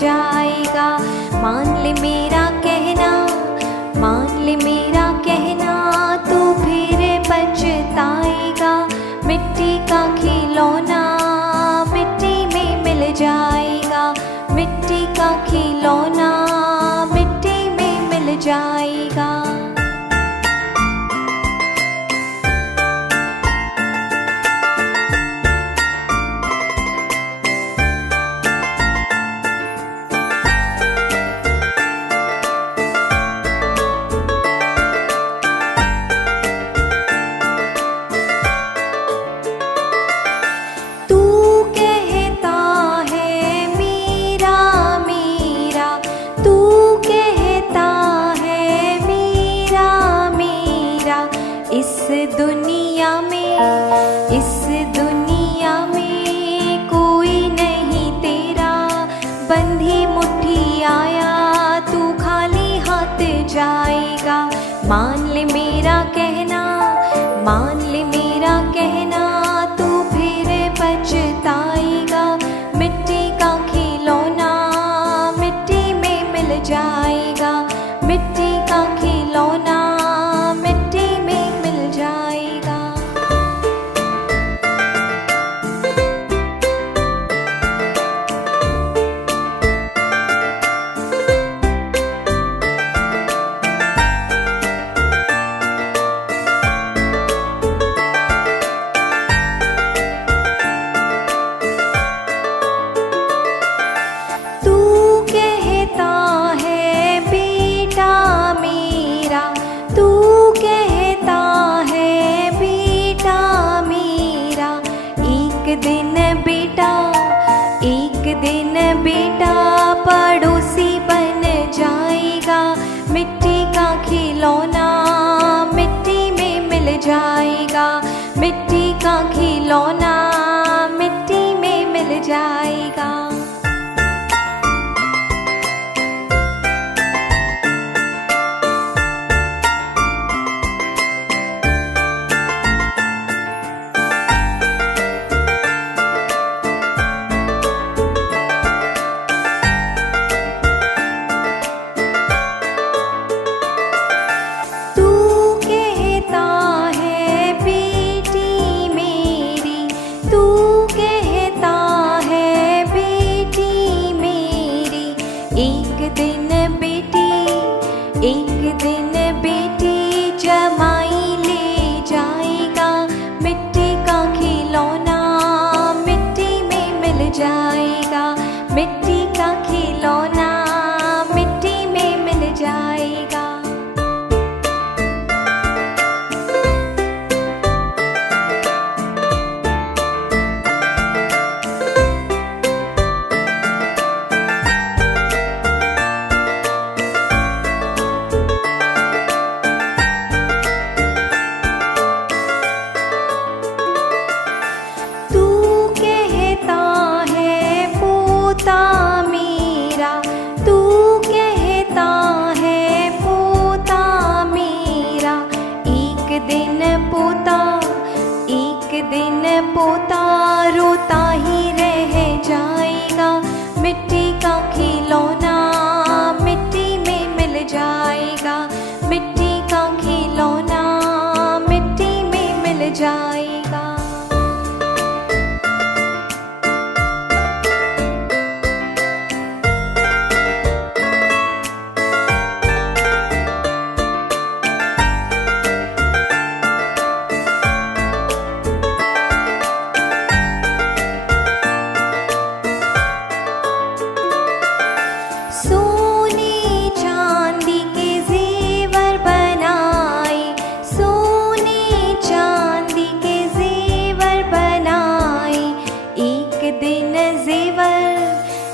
जाएगा। मान ले मेरा कहना, मान ले मेरा कहना, तू फिर पछताएगा। मिट्टी का खिलौना मिट्टी में मिल जाएगा, मिट्टी का खिलौना मिट्टी में मिल जाएगा। इस दुनिया में कोई नहीं तेरा, बंधी मुट्ठी आया तू खाली हाथ जाएगा। मान ले मेरा कहना, मान ले मेरा कहना, तू फिर पछताएगा। मिट्टी का खिलौना मिट्टी में मिल जाएगा, मिट्टी का खिलौना मिट्टी में मिल जाएगा। एक दिन बेटा पड़ोसी बन जाएगा। मिट्टी का खिलौना मिट्टी में मिल जाएगा, मिट्टी का खिलौना मिट्टी में मिल जाएगा। एक दिन बेटी जमाई ले जाएगा। मिट्टी का खिलौना मिट्टी में मिल जाएगा, मिट्टी का खिलौना मिट्टी में मिल जाएगा। दिन पोता रोता ही रह जाएगा। मिट्टी का खिलौना मिट्टी में मिल जाएगा, मिट्टी का खिलौना मिट्टी में मिल जाएगा।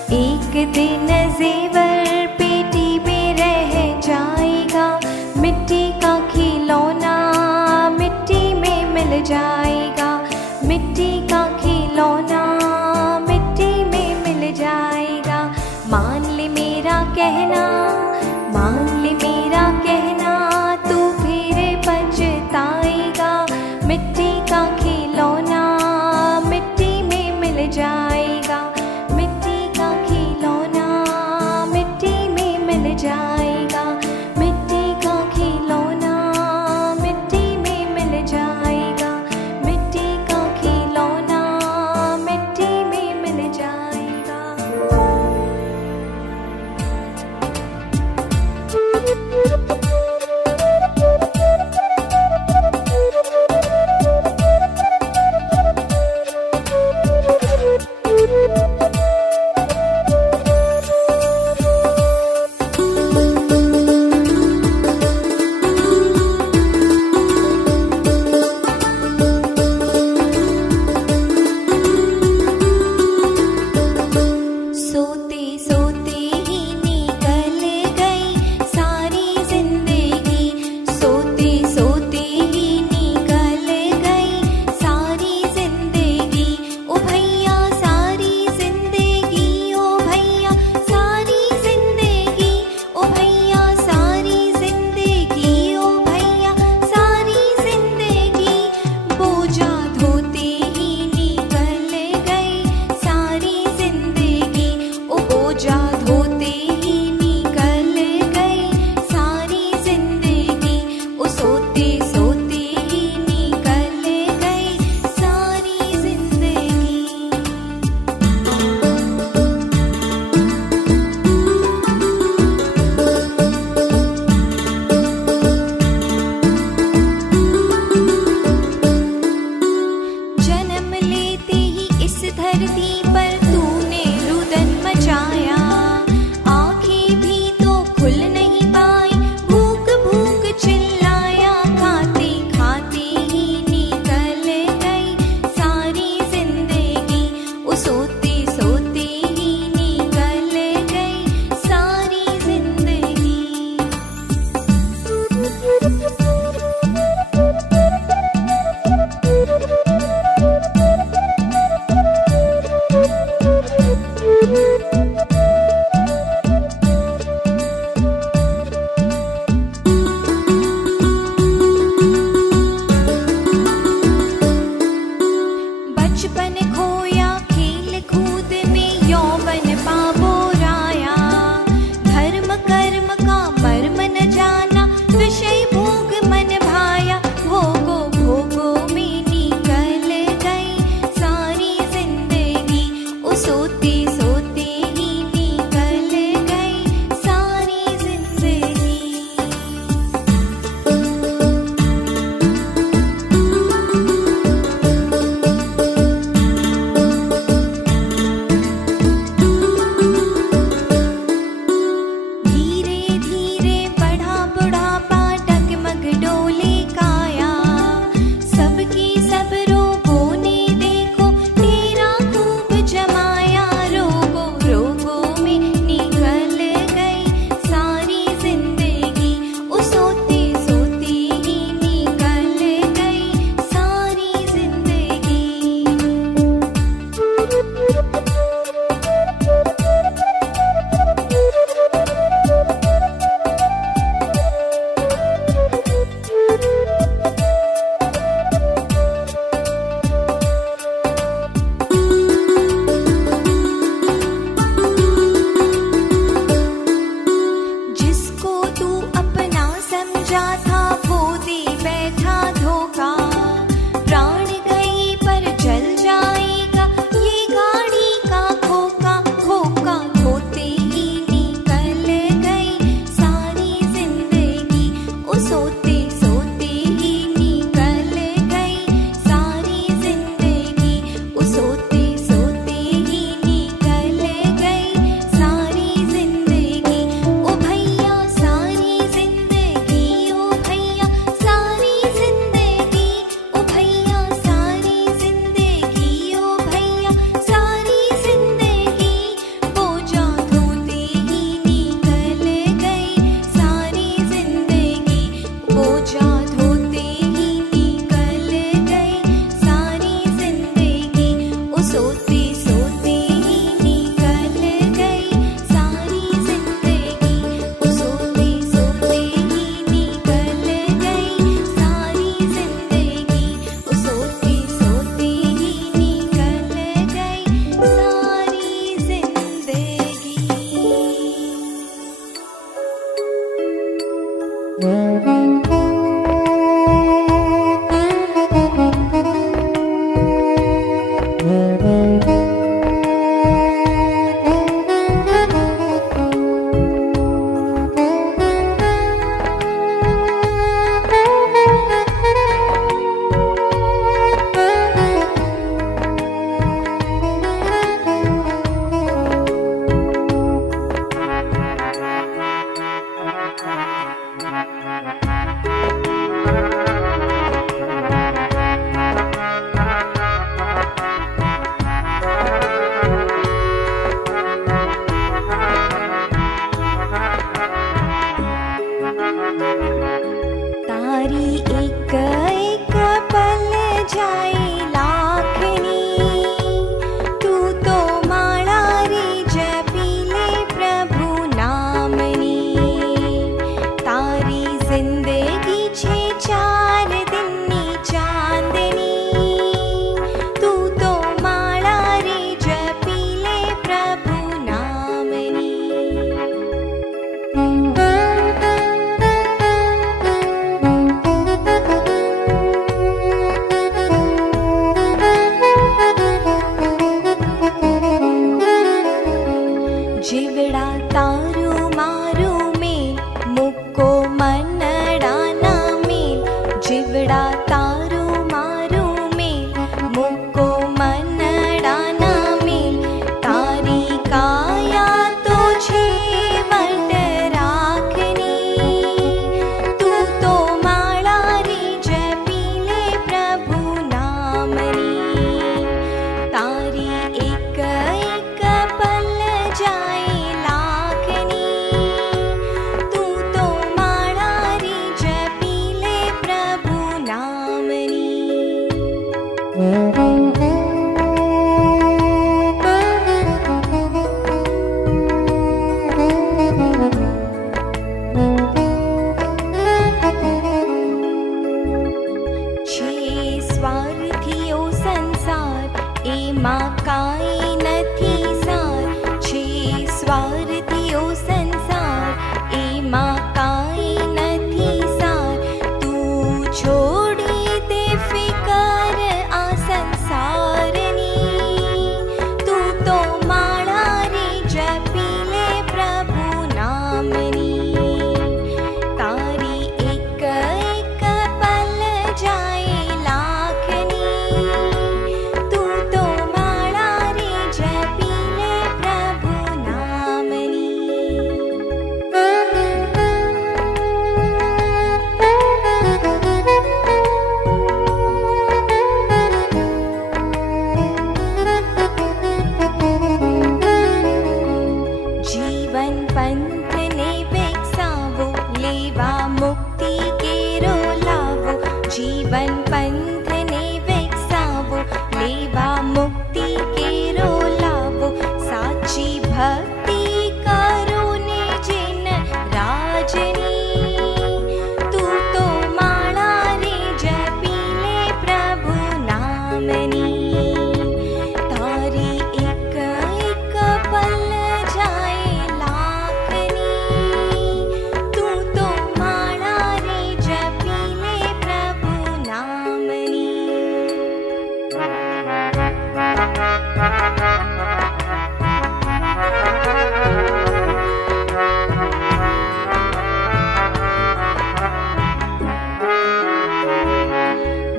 एक दिन जेवर पेटी में रह जाएगा। मिट्टी का खिलौना मिट्टी में मिल जाएगा, मिट्टी का खिलौना मिट्टी में मिल जाएगा। मान ले मेरा कहना, मान ले मेरा कहना, तू फिर पछताएगा। मिट्टी का खिलौना मिट्टी में मिल जाएगा, मिट्टी का खिलौना बचपन खोया खेल कूद में यौवन पावो राया, धर्म कर्म का मर्म न जाना, विषय भोग मन भाया, भोगो भोगो में निकल गई सारी जिंदगी, ओ सोते सोते ही निकल गई सारी जिंदगी। धीरे धीरे बढ़ा बुढ़ापा, डगमग डोले काया, सबकी सब रोगों ने देखो तेरा खूब जमाया, रोगों रोगों में निकल गई सारी जिंदगी, ओ सोते सोते ही निकल गई सारी जिंदगी। जिसको तू अपना समझा था वो दे बैठा धोखा, प्राण गई पर जल जाएगा ये गाड़ी का खोका, खोका खोते ही निकल गई सारी जिंदगी, ओ सोते सोते ही निकल गई सारी जिंदगी, ओ सोते सोते ही निकल गई सारी जिंदगी, ओ भैया सारी जिंदगी, ओ भैया सारी जिंदगी, ओ भैया सारी जिंदगी, ओ भैया सारी जिंदगी, बोझा धोते ही निकल गई सारी जिंदगी, बोझा धोते ही निकल गई सारी जिंदगी, ओ सोते सोते ही निकल गई सारी जिंदगी, ओ सोते सोते ही निकल गई सारी जिंदगी, ओ सोते सोते ही निकल गई सारी जिंदगी। तारी एक एक पल जाए लाखनी, तू तो माळा रे जपीले प्रभु नामनी, तारी जिंदगी छे 4 दिननी चांदनी, तू तो माळा रे जपीले प्रभु नामनी। સ્વાર્થીઓ સંસાર એમાં કાંઈ નથી સાર. છે સ્વાર્થીઓ સંસાર એમાં કાંઈ નથી સાર. તું છોડી દે ફિકર આ સંસારની. તું તો માળા રે જપી લે પ્રભુ નામની. તારી એક એક પલ જાય લાખની. તું તો માળા રે જપી લે પ્રભુ નામની. જીવન પંથને વિકસાવો લેવા મુક્તિ કેરો લાવો. જીવન પંથને વિકસાવો લેવા મુક્તિ કેરો લાવો. સાચી ભક્તિ કરો ને જીન રાજની. તું તો માળા રે જપી લે પ્રભુ નામની. તારી એક એક પલ જાય લાખની. તું તો માળા રે જપી લે પ્રભુ નામની.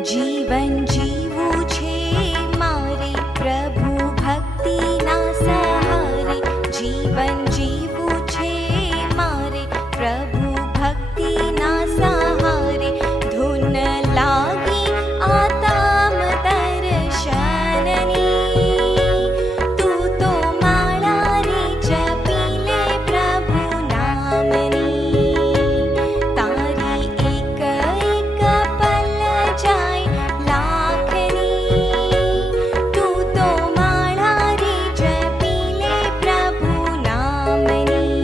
જીવન જીવું છે મારે પ્રભુ ભક્તિના સહારે. જીવન જીવું છે મારે પ્રભુ ભક્તિના સહારે. ધૂન લાગી આતામ દર્શનની. તું તો માળા રે જપી લે પ્રભુ નામની. તારી એક એક પલ જાય લાખની. તું તો માળા રે જપી લે પ્રભુ નામની.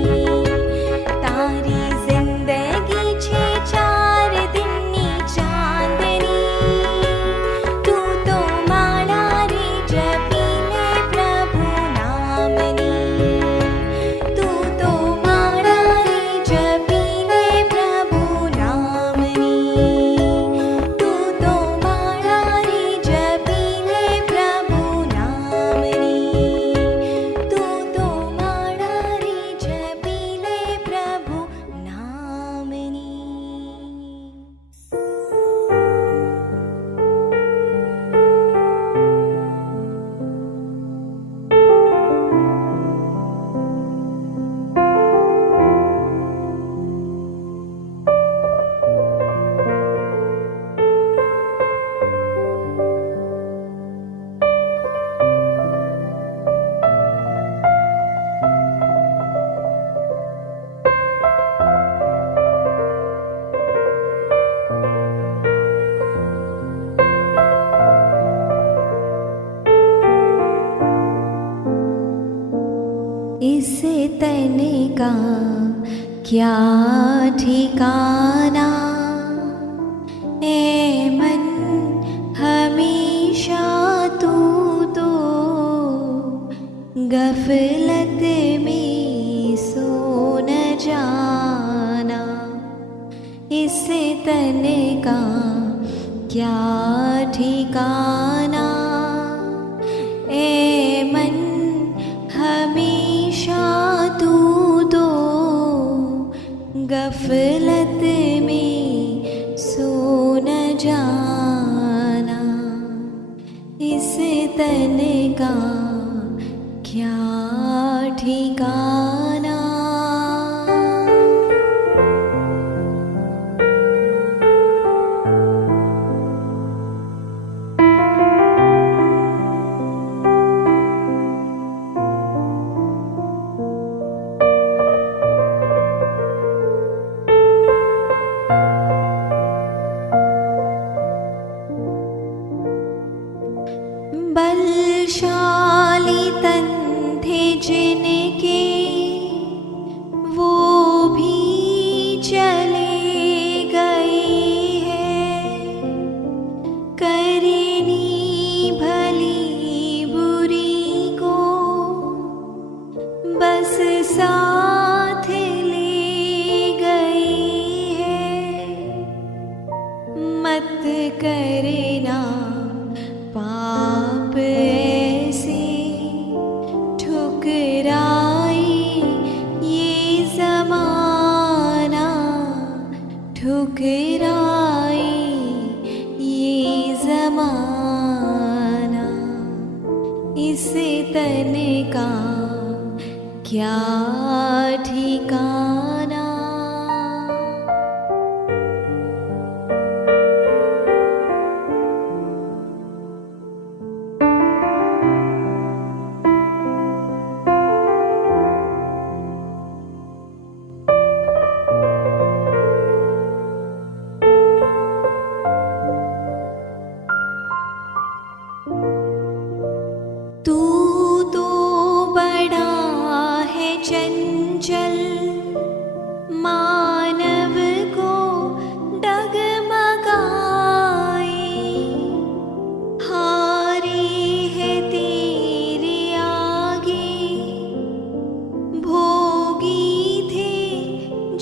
તારી જિંદગી છે ચાર દિનની ચાંદની. તું તો માળા રે જપી લે પ્રભુ નામની. તું તો માળા રે જપી લે પ્રભુ નામની. તું તો માળા રે જપી લે પ્રભુ નામની. તું તો માળા રે જપી લે પ્રભુ નામની. इस तन का क्या ठिकाना. ए मन हमेशा तू तो गफलत में सो न जाना. इस तन का क्या ठिकाना. ए मन हमेशा तू तो गफलत में सो न जाना. इस तन का क्या ठिकाना. बलशाली तन थे जिनके, वो भी चले गए हैं। करनी भली बुरी को बस साथ ले गए हैं। मत करना पाप ऐसे, ठुकराए ये ज़माना, ठुकराए ये ज़माना। इस तन का क्या ठिकाना। तू तो बड़ा है चंचल, मानव को डगमगाए। हारे है तेरे आगे, भोगी थे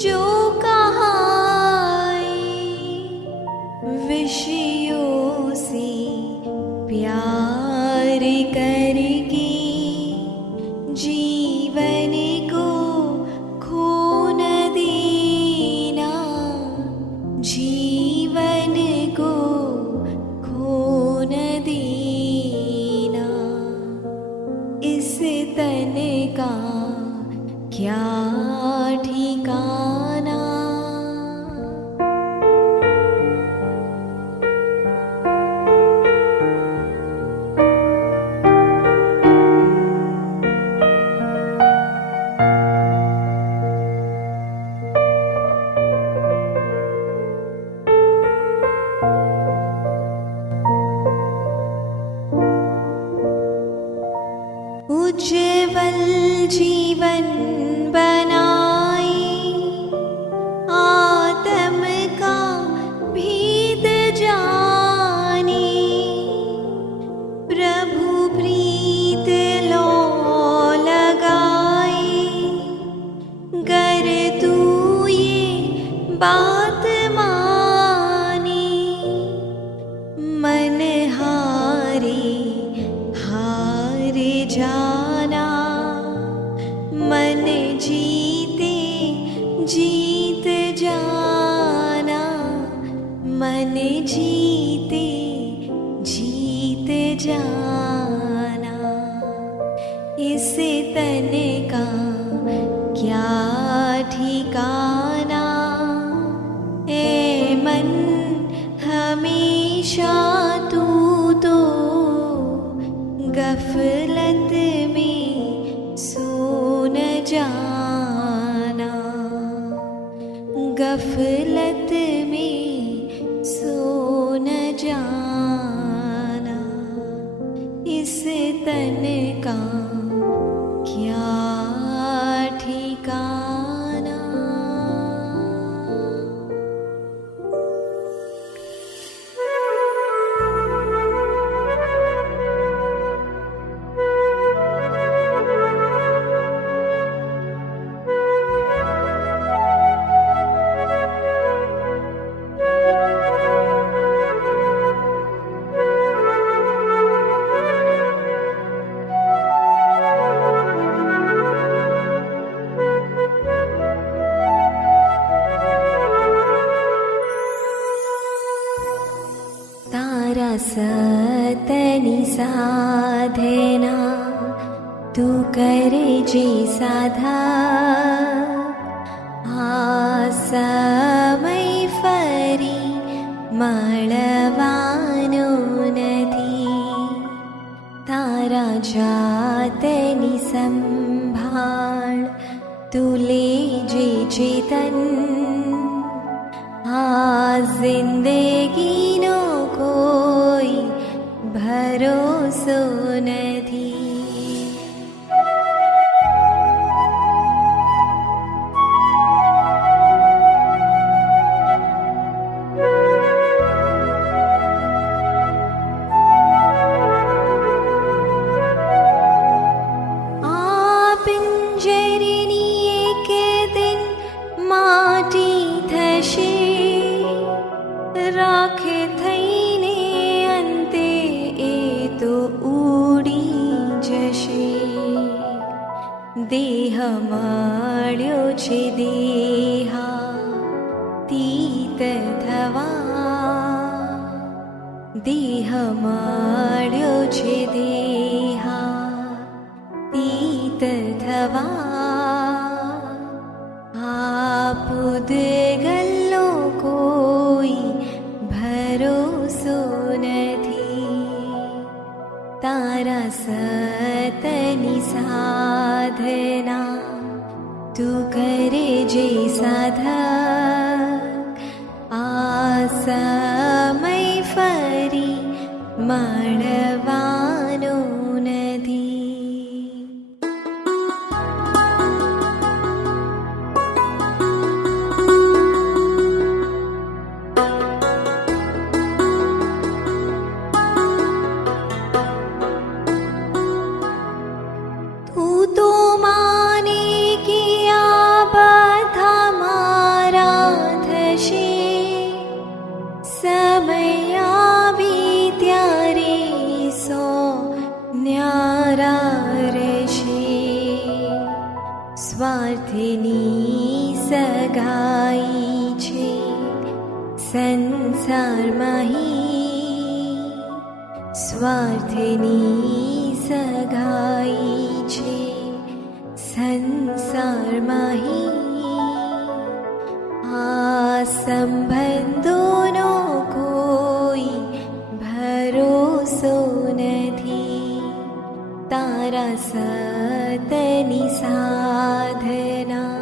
जो कहाए। विषयों से प्यार करके जीवन को खो न देना, जीवन को खो न देना। इस तन का क्या ठिकाना। उज्ज्वल जीवन बनाए, आत्म का भेद जाने। प्रभु प्रीत लो लगाए, गर तू ये बात माने। मन हारे हार जाना, मन जीते जीत जाना, मन जीते जीत जाना। इस तन का क्या ठिकाना। ए मन हमेशा तू तो गफलत में सो न जाना, गफलत में सो न जाना। इस तन का क्या ठिकाना। तारा सतनी साधना, तू करे जे साधा। आ समय फरी મળવાનો નથી. તારા જાતની સંભાળ તું લેજે ચેતન. આ જિંદગીનો કોઈ ભય ભરોસો નથી. રાખે થઈને અંતે એ તો ઉડી જશે. દેહ મળ્યો છે દેહાતીત થવા, દેહ મળ્યો છે દેહાતીત થવા. આ પૂદગલનો કોઈ ભરોસો નથી. તારા સતની સાધના તું કરે જે સાધક. આ સમય ફરી મળવાનો નથી. સ્વાર્થની સગાઈ છે સંસારમાં, સ્વાર્થની સગાઈ છે સંસારમાં. આ સંબંધોનો કોઈ ભરોસો નથી. તારા સતની સાધના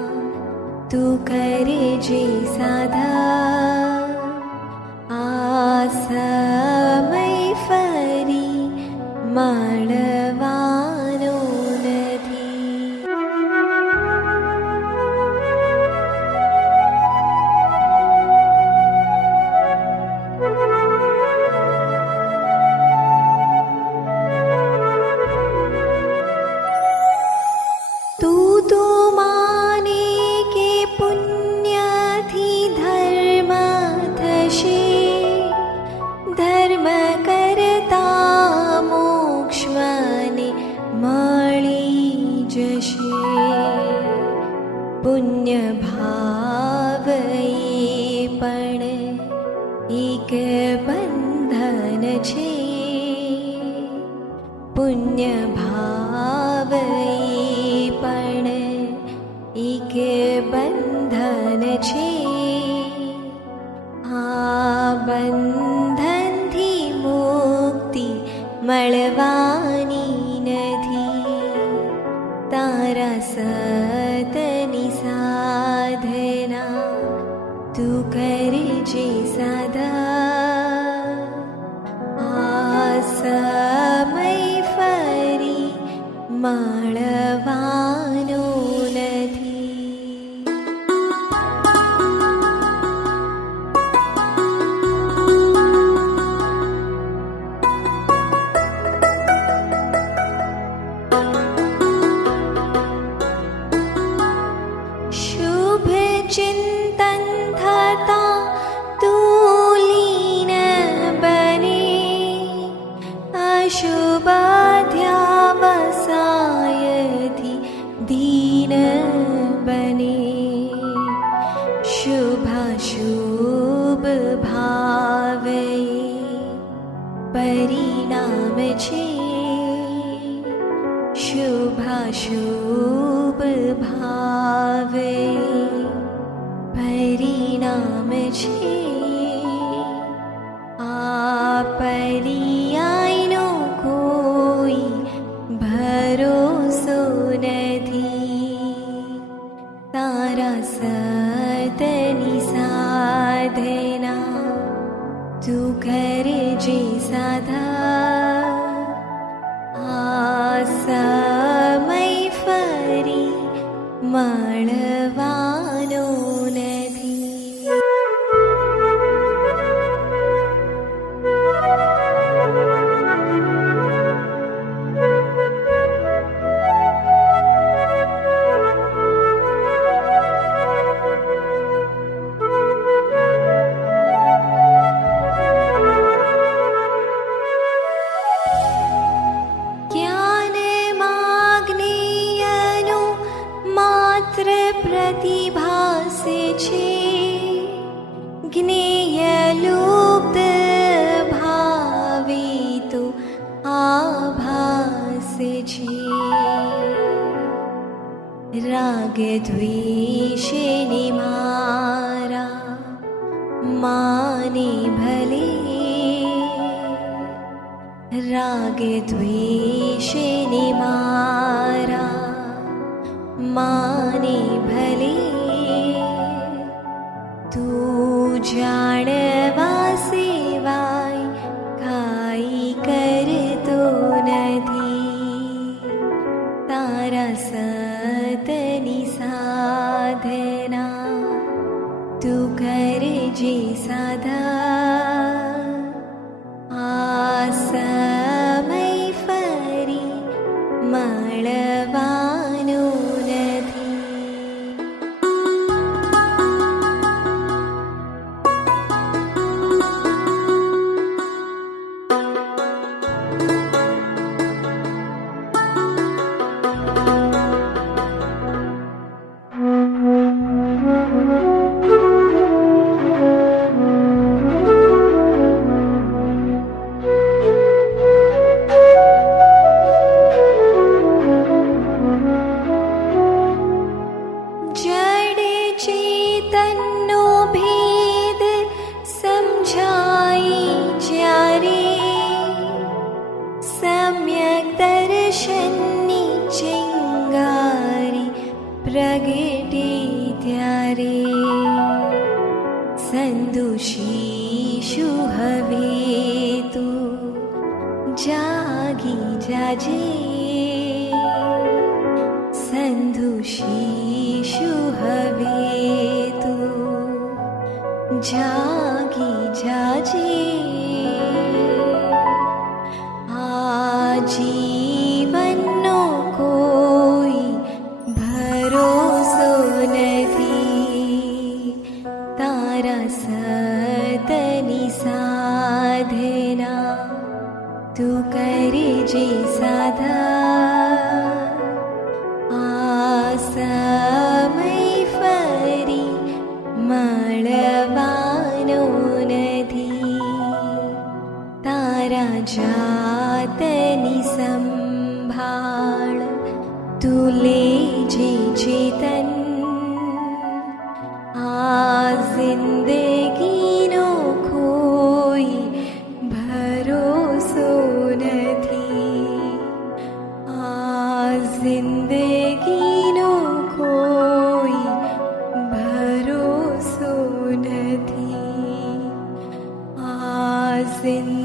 તું કરે જે સાધા. આ સમય ફરી મળવાનો નથી. તું તો માને કે પુણ્યથી ધર્મ થશે, ધર્મ કરતા મોક્ષ મને મળી જશે. પુણ્ય ભાવ એ પણ એક બંધન છે. પુણ્ય ભાવ પણ એક બંધન છે. આ બંધનથી મુક્તિ મળવાની નથી. તારા સતની સાધના તું કરજે સાધા. આ સમય ફરી મળવાનો નથી. શુભ ચિંતન થતા તું લીન બને, અશુભ ધ્યાવસાયથી દીન બને. શુભાશુભ ભાવે પરિણામ છે. શુભાશુભ ભાવે પરિણામ છે. આ પર્યાયનો કોઈ ભરોસો નથી. તારા સતની સાધના તું કરજે સાધા. વસે છે. રાગ દ્વેષે ને મારા માને ભલે, રાગ દ્વેષે ને મારા માને ભલે, તું જાણવા સિવાય કાંઈ કરતો નથી. તારા સતની સાધના તું કરજે સાધા. આ સમય ફરી મળવાનો નથી. જડ ચેતનનો ભેદ સમજાય જ્યારે, સમ્યક દર્શનની ચિંગારી પ્રગટે ત્યારે, સંદોષીશું હવે તું જાગી જાજે. સંદોષીશું હવે તું જાગી જાજે. આ જીવનનો કોઈ ભરોસો નથી. તારા સતની સાધના તું કરજે સાધા. આ સમય ફરી મળવાનો નથી. તારા જાતની સંભાળ તું લેજે ચેતન. આ જિંદગીનો કોઈ ભરોસો નથી. આ જિંદગીનો કોઈ ભરોસો નથી. આ જિંદગી